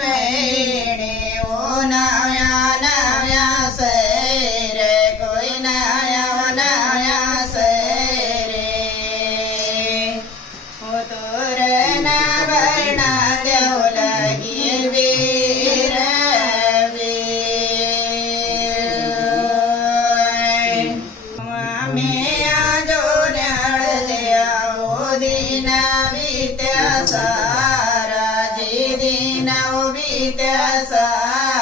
વેણે ઓ નયા નયા શેર કોઈ નયા નયા શેર ઓ તોરના વર્ણા દેવ લગી વીર અમે આજો दिन बीत्या सारा जी दिन बीत्या सारा